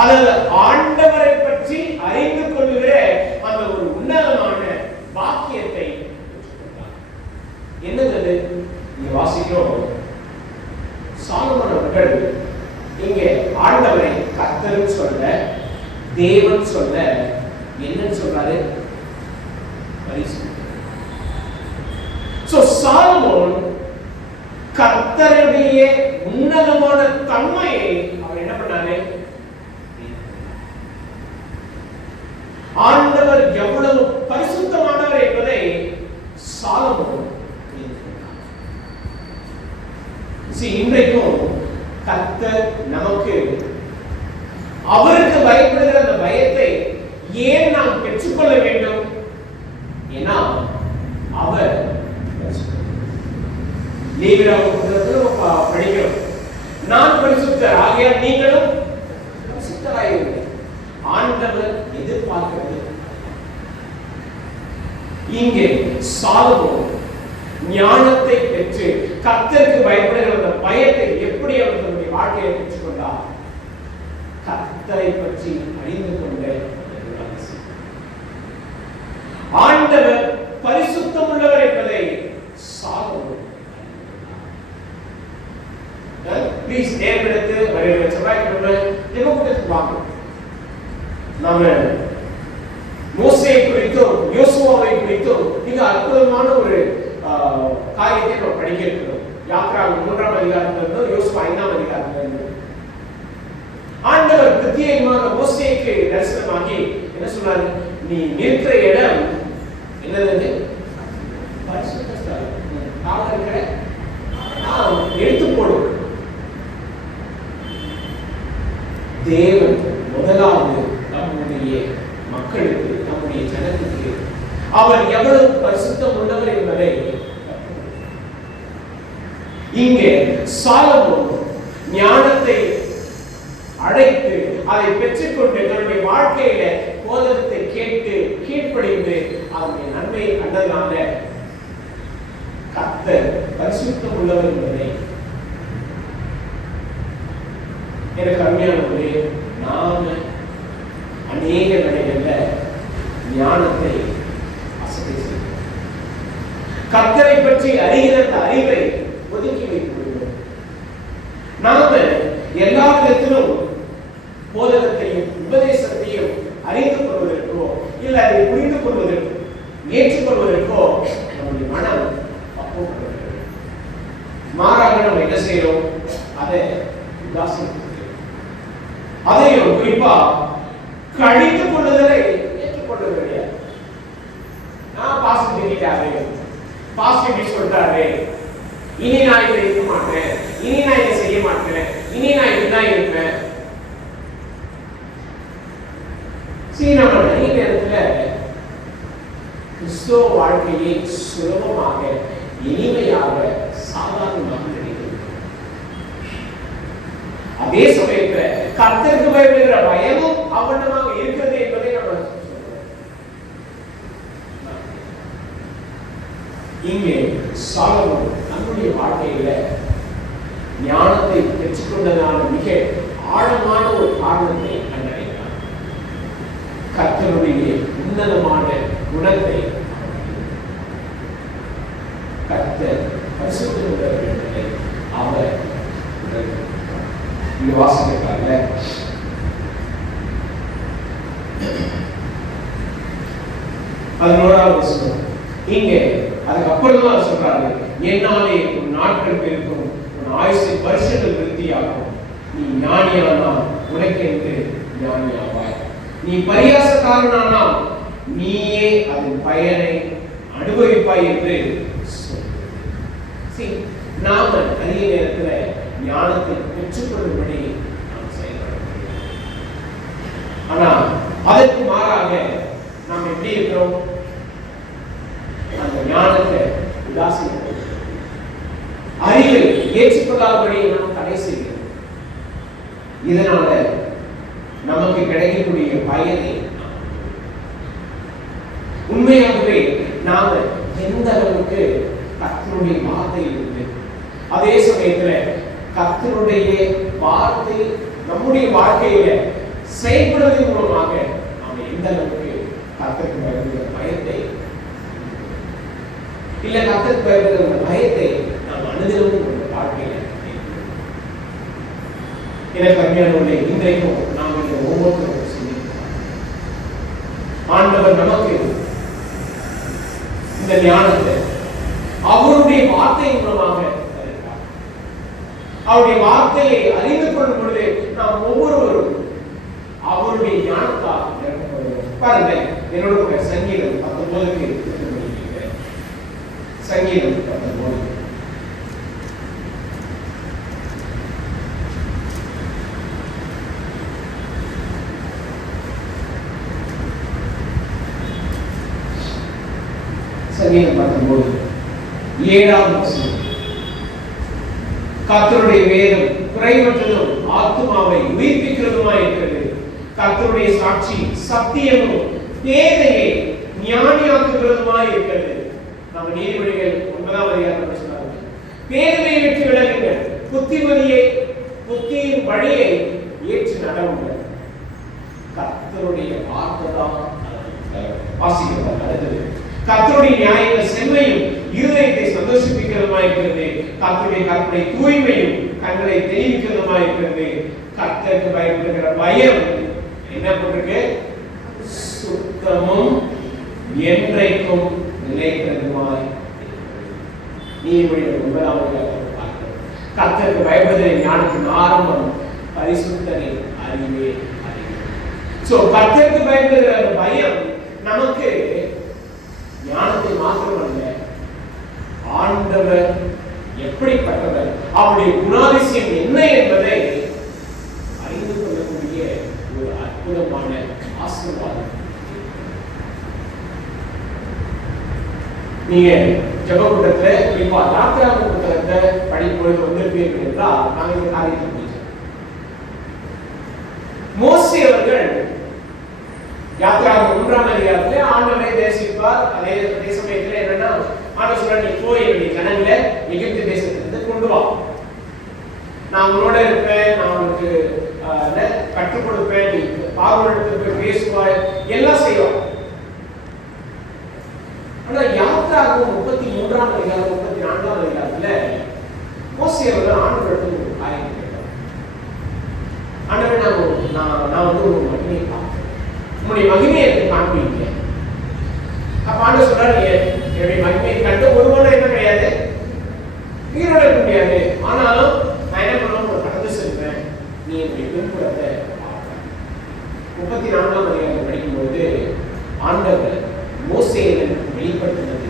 அதாவது ஆண்டவரை பற்றி அறிந்து கொள்ளுகிற அந்த ஒரு உன்னதமான வாக்கியத்தை பெற்றுக்கொண்டார். என்னது இங்க வாசிக்கிறோம்? சாலமோன் அவர்கள் இங்கே ஆண்டவரை கர்த்தர் சொல்ல, தேவன் சொல்ல என்னன்னு சொல்றாரு? பரிசுத்தர். சோ சாலமோன் கர்த்தருடைய உன்னதமான தன்மையை அவர் என்ன பண்ணாரு? ஆண்டவர் எவ்வளவு பரிசுத்தமானவர் என்பதை சாலமோன் இன்றைக்கும் கர்த்தர் நமக்கு அவருக்கு பயப்படுகிற அந்த பயத்தை ஏன் நாம் பெற்றுக்கொள்ள வேண்டும்? ஏன்னா அவர் படிக்கிறோம், நான் பரிசுத்தர் ஆகையால் நீங்களும் பரிசுத்தராயிருங்கள். ஆண்டவர் எதிர்பார்க்கிறது. இங்கே சாலமோன் ஞானத்தை பெற்று கர்த்தருக்கு பயப்படுகிற அந்த பயத்தை எப்படி அவர் தன்னுடைய வாழ்க்கையை பெற்றுக்கொண்டார்? கர்த்தரை பற்றி அறிந்து கொண்ட ஆண்டவர் பரிசுத்தம் உள்ளவர் என்பதை சாலமோன் ப்ளீஸ் நேர்படுத்து வருகிற செவ்வாய்க்கிழமை ஜெபக்கூட்டத்துக்கு வாங்க. நாம மோசே குறித்தும் யோசுவாவை குறித்தும் மிக அற்புதமான ஒரு காரியத்தை நம்ம படிக்க இருக்கிறோம். யாத்ரா 3ஆம் அதிகாரத்திலிருந்து யோசுவா 5ஆம் அதிகாரத்திலிருந்து ஆண்டவர் பிரத்யேகமாக மோசேக்கு தரிசனமாகி என்ன சொன்னாரு? நீ நிற்கிற இடம் என்னது? பரிசுத்த ஸ்தலம். எடுத்து போடும். தேவன் முதலாவது நம்முடைய மக்களுக்கு, நம்முடைய ஜனத்துக்கு அவர் எவ்வளவு பரிசுத்தம் உள்ளவர் என்பதை இங்கே சாலமோன் ஞானத்தை அடைத்து அதை பெற்றுக்கொண்டு தன்னுடைய வாழ்க்கையில போதகத்தை கேட்டு கீழ்ப்படிந்து அவருடைய நன்மையை கண்டதனால கர்த்தர் பரிசுத்தம் உள்ளவர் என்பதை எனக்கு அருமையானவர்களே, நாம அநேக நிலைகள்ல ஞானத்தை அசட்டை செய்கிறோம். கர்த்தரை பற்றி அறிகிற அந்த அறிவை ஒதுக்கி வைத்து விடுவோம். நாம எல்லா விதத்திலும் போதகத்தையும் உபதேசத்தையும் அறிந்து கொள்வதற்கோ இல்ல அதை புரிந்து கொள்வதற்கோ ஏற்றுக்கொள்வதற்கோ நம்முடைய மனம் பக்குவப்படுகிறது. மாறாக நம்ம என்ன செய்யறோம்? அதை உதாசீனப்படுத்துகிறோம். அதையும் குறிப்பா கழித்துக் கொள்ளுதலை ஏற்றுக்கொள்வது கிடையாது. நான் பாஸ்டர் சொல்லிட்டாரு, பாஸ்டர் இப்படி சொல்றாரு, இனி நான் இதை இருக்க மாட்டேன், இனி நான் இதை செய்ய மாட்டேன், இனி நான் இப்படிதான் இருப்பேன். சரி, நம்ம நிறைய நேரத்துல கிறிஸ்துவ வாழ்க்கையை சுலபமாக இனிமையாக சாதாரணமாக நினைக்கிறோம். அதே சமயத்துல கர்த்தருக்கு பயப்படுகிற பயமும் அவனமாக இருக்கிறது என்பதை நம்ம இங்கே சாலமோன் நம்முடைய வாழ்க்கையில ஞானத்தை பெற்றுக்கொண்டதான மிக ஆழமான ஒரு காரணத்தை கண்டறிந்தார். கர்த்தருடைய உன்னதமான குணத்தை கர்த்தர் பரிசுத்தமுள்ளவர்களை அவர் இங்க வாசிக்கிறார்ல, அதனோட இங்க அதுக்கப்புறம் தான் சொல்றாரு, என்னாலே உன் நாட்கள் பெருக்கும், உன் ஆயுசு வருஷங்கள் விருத்தியாகும், நீ ஞானியானால் உனக்கென்று ஞானியாவாய், நீ பரியாசக்காரனானால் நீயே அதன் பயனை அனுபவிப்பாய் என்று நாம அதிக நேரத்துல ஞானத்தை பெற்றுக்கொள்ளும்படி நாம் செயல்பட முடியும். ஆனா அதற்கு மாறாக நாம் எப்படி இருக்கிறோம்? அந்த ஞானத்தை உதாசீனப்படுத்துகிறோம். அறிவை ஏற்றுக்கொள்ளாதபடி நாம் தடை செய்கிறோம். இதனால நமக்கு கிடைக்கக்கூடிய பயனை உண்மையாகவே நாம எந்த அளவுக்கு கர்த்தருடைய வார்த்தை இருக்கு, அதே சமயத்துல கர்த்தருடைய வார்த்தை நம்முடைய வாழ்க்கையில செயல்படுவதன் மூலமாக நாம எந்த அளவுக்கு கர்த்தருக்கு பயப்படுகிற பயத்தை இல்ல கர்த்தருக்கு பயப்படுகிற பயத்தை நாம் அனுதினமும் நம்முடைய வாழ்க்கையில எனக்கு அருமையானவர்களே, இன்றைக்கும் நாம் இந்த ஒவ்வொருத்தரும் சிந்திக்கிறோம். ஆண்டவர் நமக்கு இந்த ஞானத்தை அவருடைய வார்த்தை மூலமாக தருகிறார். அவருடைய வார்த்தையை அறிந்து கொள்ளும் பொழுது நாம் ஒவ்வொருவரும் அவருடைய ஞானத்தால் நிரப்பப்படுகிறோம். பாருங்க, என்னோட கூட சங்கீதம் 19 சங்கீதம் 19 சங்கீதம் 19 7ஆம் வசனம். கர்த்தருடைய வேதம் குறைவற்றதும் ஆத்துமாவை உயிர்ப்பிக்கிறதுமாய் இருக்கிறது. கர்த்தருடைய சாட்சி சத்தியமும் பேதையை ஞானியாக்குகிறதுமாய் இருக்கிறது. நம்ம நீதிமொழிகள் 9ஆம் அதிகாரத்தில் சொன்னாங்க, பேதையை விட்டு விலகுங்கள், புத்தியின் வழியை ஏற்று நடவுங்கள். கர்த்தருடைய வார்த்தை தான் வாசிக்கிறார். அடுத்தது, கர்த்தருடைய நியாயங்கள் செம்மையும் இருதயத்தை சந்தோஷிப்பிக்கிறதுமாய் இருக்கிறது. கர்த்தருடைய கற்பனை தூய்மையும் கண்களை தெளிவிக்கிறதுமாய் இருக்கிறது. கர்த்தருக்கு பயப்படுகிற பயம் என்ன பண்றது? சுத்தமும் என்றைக்கும் நிலைக்கிறதுமாய். நீதிமொழிகள் 9ஆம் அதிகாரத்தில் பார்க்கிறோம். கர்த்தருக்கு பயப்படுகிற ஞானத்தின் ஆரம்பம் பரிசுத்தரின் அறிவே அறிவு. சோ கர்த்தருக்கு பயப்படுகிற பயம் நமக்கு ஞானத்தை மாத்திரமல்ல, ஆண்டவர் எப்படிப்பட்டவர், அவருடைய குணாதிசயம் என்ன என்பதை அறிந்து கொள்ளக்கூடிய ஒரு அற்புதமான ஆசீர்வாதம். நீங்க ஜெபக்கூட்டத்துல குறிப்பா யாத்திராகம புத்தகத்தை படிப்பொழுது வந்திருப்பீர்கள் என்றால் நாங்கள் இந்த காரியத்தை முடிச்சோம். மோசே அவர்கள் யாத்திராகம 1ஆம் அதிகாரத்திலே ஆண்டவரை தேசிப்பார். அதே சமயத்தில் என்னன்னா, ஆண்டவர் சொல்றார், நீ போய் நீ ஜனங்களை எகிப்து தேசத்திலிருந்து கொண்டு வா, நான் உங்களோட இருப்பேன், நான் உனக்கு கற்றுக் கொடுப்பேன், நீ பார்வோனிடத்தில் போய் பேசுவாய், எல்லாம் செய்வார். ஆனா யாத்திராகமம் 33ஆம் அதிகாரம் 34ஆம் அதிகாரத்துல மோசே அவர்கள் ஆண்டவரிடம் ஒரு காரியம் கேட்டார். ஆண்டவரே, நான் வந்து ஒரு மகிமையை பார்த்தேன், உங்களுடைய மகிமையை எனக்கு காண்பீங்க. அப்ப ஆண்டவர் சொல்றாரு, என்னுடைய மகிமையை கண்டு ஒருவனும் என்ன கிடையாது, உயிரோட இருக்க முடியாது. ஆனாலும் நான் என்ன பண்ணுவேன், கடந்து செல்வேன், நீ என்னுடைய பின்புறத்தை பார்க்க. 34ஆம் அதிகாரம் படிக்கும்போது ஆண்டவர் மோசேயை வெளிப்படுத்தினது,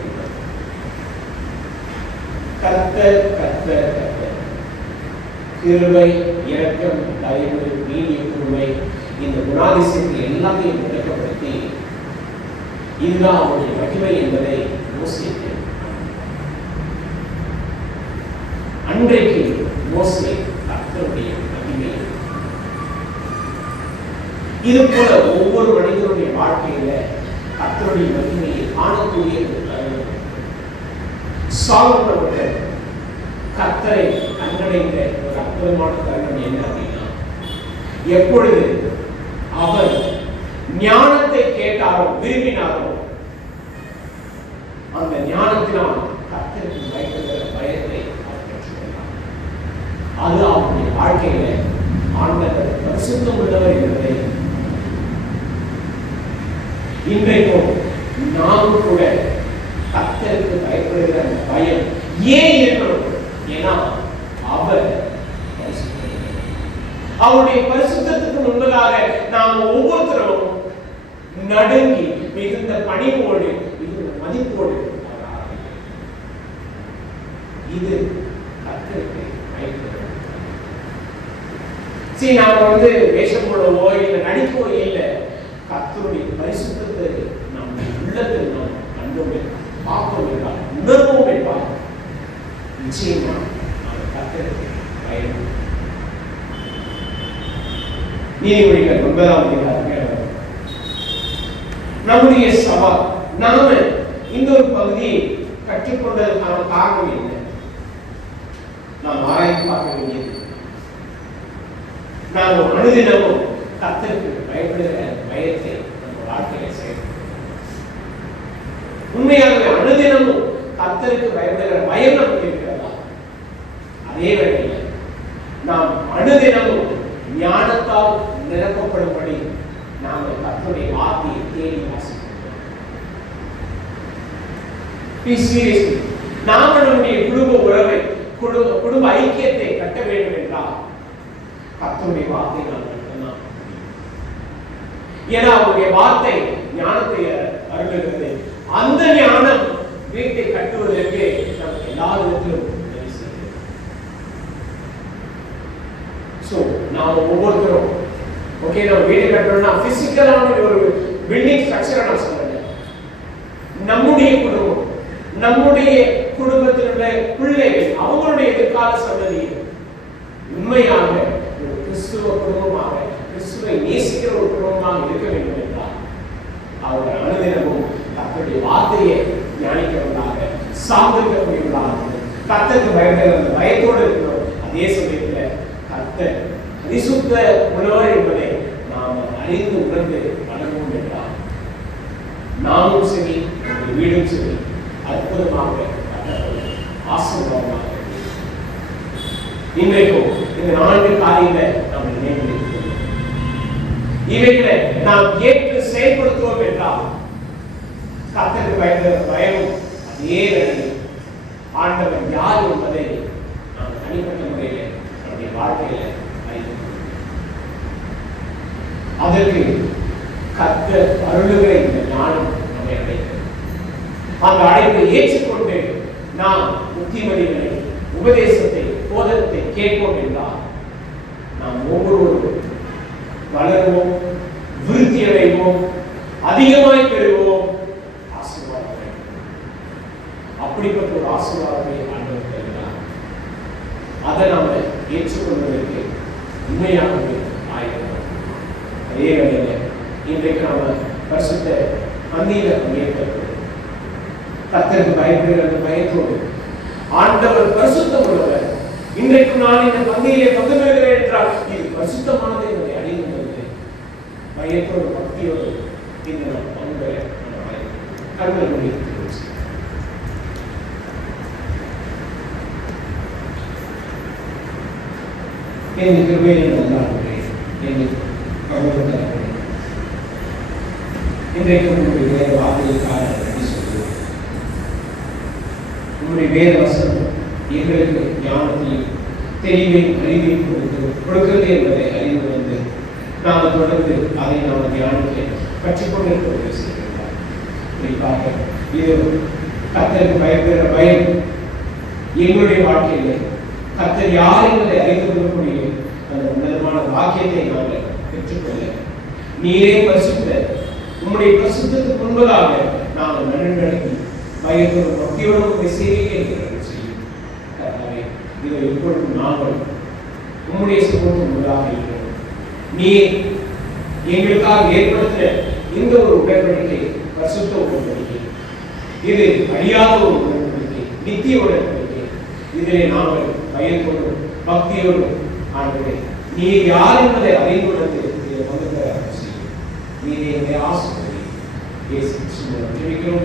கர்த்தர் கர்த்தர் கர்த்தர், கிருபை, இரக்கம், தயவு, நீடிய பொறுமை, இந்த குணாதிசயத்தை எல்லாத்தையும் விளக்கப்படுத்தி இதுதான் அவருடைய மகிமை என்பதை மோசேக்கு அன்றைக்கு மோசே கர்த்தருடைய மகிமை. இது போல ஒவ்வொரு மனிதனுடைய வாழ்க்கையில கர்த்தருடைய மகிமையை காணக்கூடிய சாலமோன் கர்த்தரை கண்டடைந்த ஒரு அற்புதமான தருணம் என்ன அப்படின்னா, எப்பொழுது அவர் ஞானத்தை கேட்டாரோ விரும்பினாரோ அந்த ஞானத்தினால் கர்த்தருக்கு பயப்படுகிற பயத்தை அவர் பெற்றுக்கொண்டார். அது அவருடைய வாழ்க்கையில ஆண்டவர் பரிசுத்தம் உள்ளவர் என்பதை இன்றைக்கும் நாம் கூட கர்த்தருக்கு பயப்படுகிற அந்த பயம் ஏன் இருக்கணும்? ஏன்னா அவர் அவருடைய பரிசுத்தத்துக்கு முன்பதாக நாம் ஒவ்வொருத்தரும் நடுங்கி மிகுந்த பணிவோடு மிகுந்த மதிப்போடு இது கர்த்தருக்கு பயப்படுகிறது. சரி, நாம வந்து வேஷம் போடவோ இல்லை நடிக்கவோ இல்லை, கர்த்தருடைய பரிசுத்தத்தை நம்ம உள்ளத்தில் நாம் கண்டோம், பார்ப்போம் என்றால், உணர்வோம் என்றால் நிச்சயமா நாம் கர்த்தருக்கு பயன்படும். நீதிமொழிகள் 9ஆம் அதிகாரம் நம்முடைய சவால். நாம இந்த ஒரு பகுதியை கற்றுக்கொண்டதற்கான காரணம் என்ன? நாம் ஆராய்ந்து பார்க்க வேண்டியது, நாம் அனுதினமும் கர்த்தருக்கு பயப்படுகிற பயத்தை நம்ம வாழ்க்கையில செய்யணும். உண்மையாகவே அனுதினமும் கர்த்தருக்கு பயப்படுகிற பயம் நமக்கு இருக்கிறதா? அதே வேளையில் நாம் அனுதினமும் ஞானத்தால் நிரப்பப்படும்படி நாங்கள் கர்த்தருடைய வார்த்தையை தேடி வாசிக்கிறோம். நாம் நம்முடைய குடும்ப உறவை, குடும்ப ஐக்கியத்தை கட்ட வேண்டும் என்றால் கர்த்தருடைய வார்த்தை நாம் மட்டும்தான். ஏன்னா அவருடைய வார்த்தை ஞானத்தை அருளுகிறது. அந்த ஞானம் வீட்டை கட்டுவதற்கு நமக்கு எல்லா விதத்திலும் உதவி செய்கிறது. நாம் ஒவ்வொருத்தரும் ஓகே, நம்ம வீடு கட்டணும்னா பிசிக்கலான ஒரு பில்டிங் ஸ்ட்ரக்சரை நான் சொல்றேன். நம்முடைய குடும்பம், நம்முடைய குடும்பத்தில் உள்ள பிள்ளைகள், அவங்களுடைய எதிர்கால சந்ததி உண்மையாக ஒரு கிறிஸ்துவ குடும்பமாக, கிறிஸ்துவை நேசிக்கிற ஒரு குடும்பமாக இருக்க வேண்டும் என்றால் அவர்கள் அனுதினமும் கர்த்தருடைய வார்த்தையை தியானிக்கிறவர்களாக, சார்ந்திருக்கக்கூடியவர்களாக, கர்த்தருக்கு பயப்படுகிற பயத்தோடு இருக்கிறோம். அதே சமயத்தில் கர்த்தர் பரிசுத்த உணவர் என்பதை நாம் அறிந்து உணர்ந்து வளர்வோம் என்றால் நாமும் சரி, நம்முடைய வீடும் சரி அற்புதமாக ஆசீர்வாதமாக. இன்றைக்கும் இந்த 4 காரியங்களை நாம் நினைவுபடுத்திக் இவைகளை நாம் ஏற்று செயல்படுத்துவோம் என்றால் கர்த்தருக்கு பயப்படுகிற பயமும் அதே வேளையில் ஆண்டவர் யார் என்பதை நாம் தனிப்பட்ட முறையில் நம்முடைய வாழ்க்கையில அறிந்து அதற்கு கர்த்தர் அருளுகிற இந்த ஞானம் நம்மை அடைக்கிறது. அந்த அழைப்பை ஏற்றுக்கொண்டு நாம் புத்திமதிகளை, உபதேசத்தை, போதகத்தை கேட்போம் என்றால் நாம் ஒவ்வொருவரும் வளருவோம், விருத்தி அடைவோம், அதிகமாய் பெறுவோம், ஆசீர்வாதம். அப்படிப்பட்ட ஒரு ஆசீர்வாதத்தை ஆண்டவர் தருகிறார். அதை நாம ஏற்றுக்கொள்வதற்கு உண்மையாகவே ஆயுதம். அதே வேளையில் இன்றைக்கு நாம பரிசுத்த பந்தியில பங்கேற்கிறோம். கர்த்தருக்கு பயப்படுகிற அந்த பயத்தோடு ஆண்டவர் பரிசுத்தம் உள்ளவர். இன்றைக்கு நான் இந்த பந்தியிலே பங்கு பெறுகிறேன் என்றால் இது பரிசுத்தமானதை என்னை அறிந்து பயத்தோடு, பக்தியோடு இந்த பங்கு கண்கள் முடிவு என் கிருபையை நல்லாடுகிறேன் என்று கவலைப்பட்டார்கள். இன்றைக்கு உங்களுடைய வேத வார்த்தைகளுக்காக நன்றி சொல்கிறோம். உங்களுடைய வேத வசனம் எங்களுக்கு ஞானத்தையும் தெளிவையும் அறிவையும் கொடுக்கிறது என்பதை அறிந்து வந்து நாம் தொடர்ந்து அதை நாம் தியானிக்க கற்றுக்கொண்டிருப்பதை செய்கிறார். குறிப்பாக இது கர்த்தருக்கு பயப்படுகிற பயம் எங்களுடைய வாழ்க்கையில் கர்த்தர் யார் என்பதை அறிந்து கொள்ளக்கூடிய அந்த உன்னதமான வாக்கியத்தை நாங்கள் பெற்றுக்கொள்ள நீரே பரிசுத்த உம்முடைய பரிசுத்தத்துக்கு முன்பதாக நாங்கள் நன்றிக்கு பயத்தோடு பக்தியோடு சேவையை செய்யும். கர்த்தாவே, இதை எப்பொழுதும் நாங்கள் உம்முடைய சமூகத்துக்கு முன்பதாக இருக்கிறோம். நீர் எங்களுக்காக ஏற்படுத்தின இந்த ஒரு உடன்படிக்கை பரிசுத்த உடன்படிக்கை, இது அழியாத ஒரு உடன்படிக்கை, நித்திய உடன்படிக்கை. இதிலே நாங்கள் பயத்தோடு பக்தியோடு ஆண்டவரே நீர் யார் என்பதை அறிந்துள்ளது இதை வந்து செய்யும். நீரை ஆசிரியர் ஜெபிக்கிறோம்.